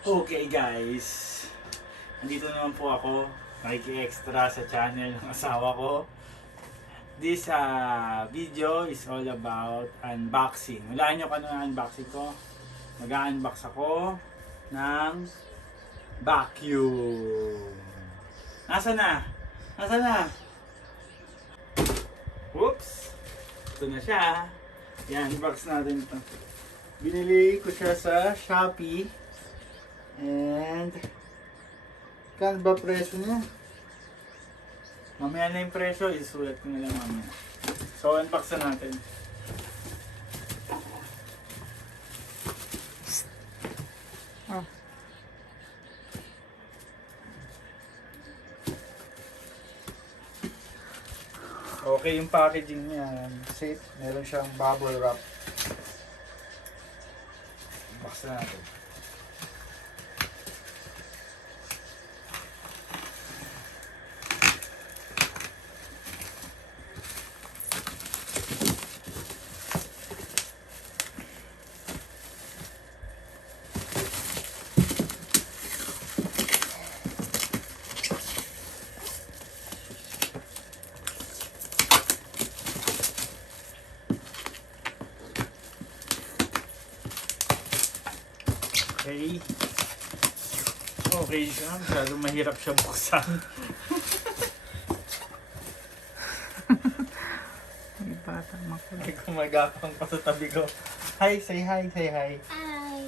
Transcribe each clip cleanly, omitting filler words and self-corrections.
Okay guys, nandito naman po ako, nakiki-extra sa channel ng asawa ko. This video is all about unboxing. Hulaan nyo kung ano ang unboxing ko. Mag-unbox ako ng vacuum. Nasaan na? Nasaan na? Whoops! Ito na siya. Yan, unbox natin ito. Binili ko siya sa Shopee. And kan ba presyo niya? Mamaya na yung presyo, isulat ko na lang mamaya. So, unbox na natin. Oh. Okay yung packaging niya. Safe. Meron siyang bubble wrap. Unbox na natin. Okay. Okay siya. Masyadong mahirap siya buksan. May batang makulit. May kumagapang pa sa tabi ko. Hi, say hi, say hi. Hi.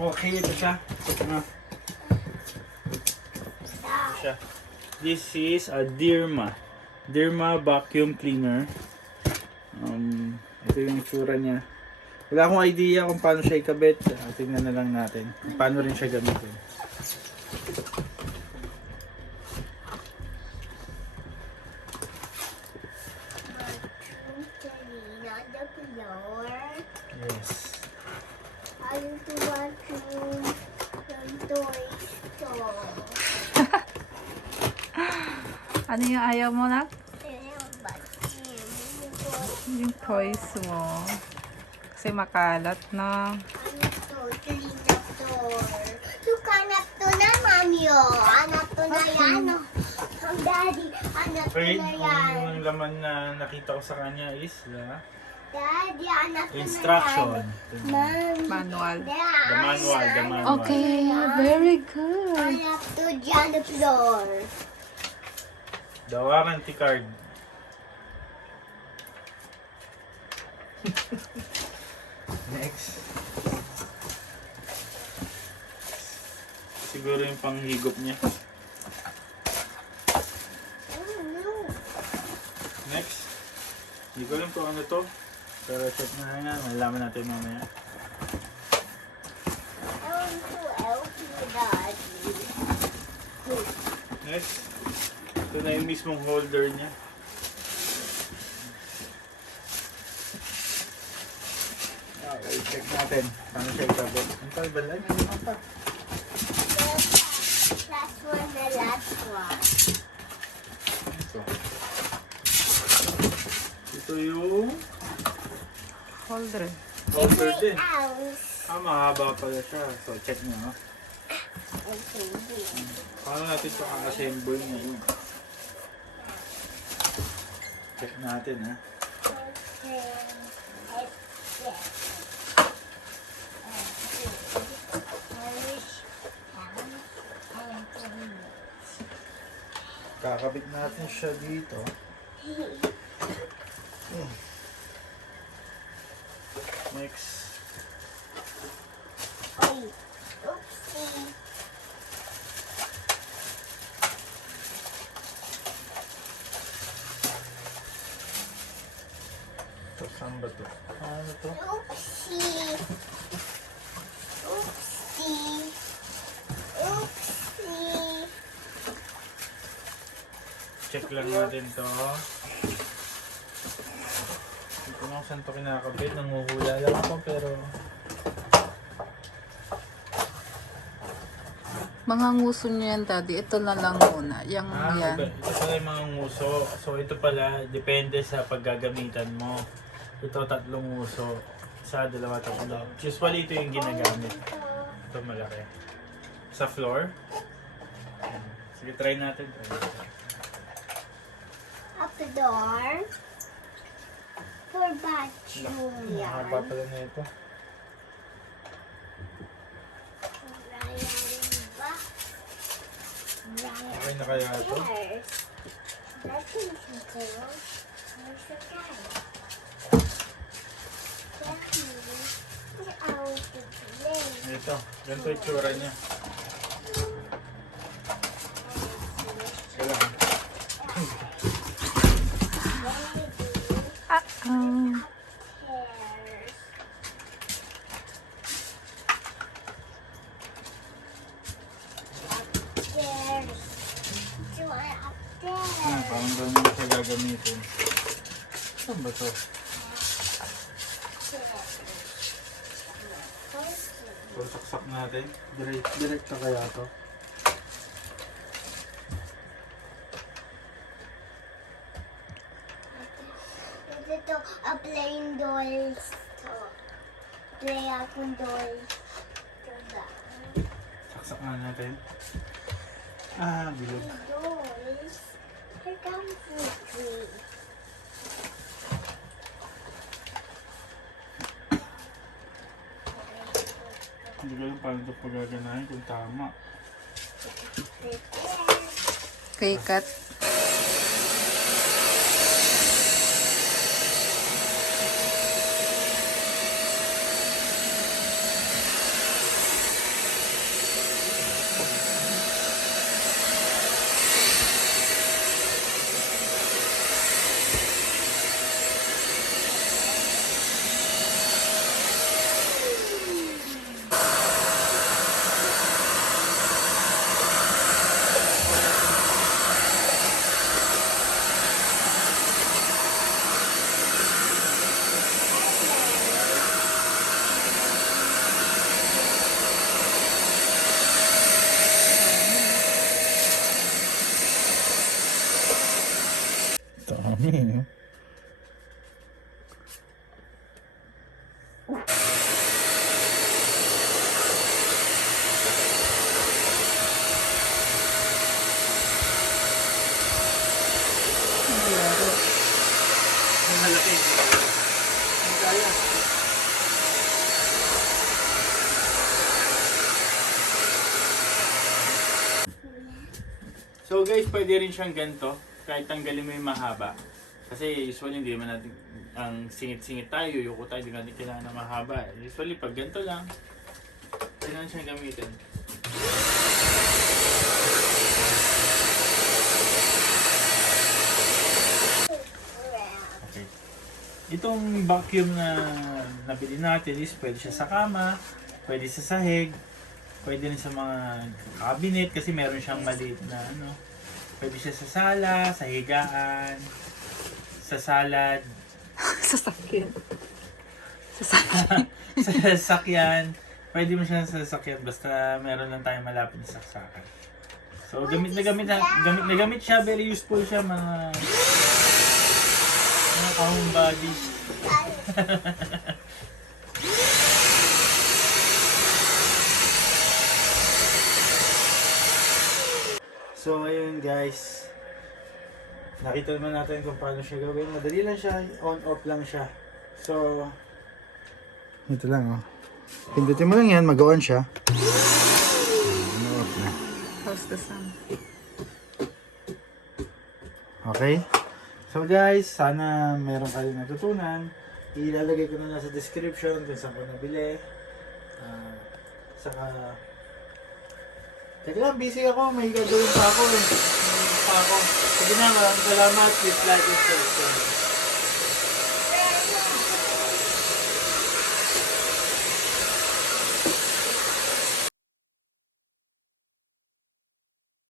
Okay, ito siya. Ito siya. This is a Deerma vacuum cleaner. Ito yung itsura niya. Wala akong idea kung paano siya ikabit. Tingnan na lang natin kung paano rin siya gamitin. Yes. Ayun to vacuum ng toy store. Ano yung ayaw mo na? Ayun, vacuum. Yung toys mo. Kasi makalat na. Anak to, clean the floor. Look, anak to na, mami, oh. Anak to na yan, oh. Ang daddy, anak to Okay, na yan. ang laman na nakita ko sa kanya is Daddy, anak to instruction. na yan. Manual. The manual. Okay, very good. Anak to dyan the floor. The warranty card. Next. Siguro yung panghigop niya. Oh, no. Next. Hindi ko alam kung ano to. Pero check na nga. Malalaman natin mamaya. I want to help you, Daddy. Next. Ito na yung mismong holder niya. Okay, check natin. Paano siya ikabot. Ang talbalay, may naman pa. Last one, the last one. Ito. Ito yung Holder. holder din. Ounce. Mahaba pala siya. So, check nyo. No? Okay. Paano natin ito ka-assemble ngayon? Check natin, ha? Kakabit natin siya dito. Next. Ay, oopsie. Ito, saan ba ito? Ano to? Oopsie. Oopsie. Oopsie. Check lang natin to. Hindi ko lang saan to kinakabit. Nanguhula lang ako pero Mga nguso nyo yan, Daddy. Ito na lang muna. Yang yan. Ito pala yung mga nguso. So ito pala, depende sa paggagamitan mo. Ito 3 nguso. Isa, 2, 3. Usually ito yung ginagamit. Ito malaki. Sa floor. Sige, try natin. Up the door. For bathroom Mahaba yan. pala na ito. Okay na kaya ito? Ito, ganito yung tsura niya. Kailangan. Parang gano'n mo siya gagamitin. Saan ba ito? So, saksak natin. Direct na kaya ito. Ito, a plain dolls. To. Play akong dolls. Saksak na natin. Bilog. Dolls. Here comes the tree. Hindi ko alam paano ito pagaganahin kung tama. Kay Kat. Dami, no? Malaki. Ang kaya. So guys, pwede rin siyang ganito. Kahit tanggalin mo yung mahaba. Kasi usually hindi naman natin ang singit-singit tayo, yuko tayo, hindi natin kailangan na mahaba. Usually pag ganito lang, kailangan siyang gamitin. Okay. Itong vacuum na nabili natin is pwede siya sa kama, pwede sa sahig, pwede rin sa mga cabinet kasi meron siyang maliit na ano. Pwede siya sa sala, sa higaan, sa salad, Sasakyan. Sasakyan. sa sasakyan. Pwede mo siya sa sasakyan basta meron lang tayong malapit na saksakan. So gamit na gamit siya, very useful siya mga kaHomebuddies. So ngayon guys, nakita naman natin kung paano siya gawin. Madali lang siya, on-off lang siya. So, ito lang oh. Pindutin mo lang yan, mag-on siya. On-off na. How's the sun? Okay? So guys, sana meron kayong natutunan. Ilalagay ko na lang sa description kung saan ko nabili. Saka teka lang, busy ako. May gagawin pa ako eh. Sige na, maraming salamat. Please like and subscribe.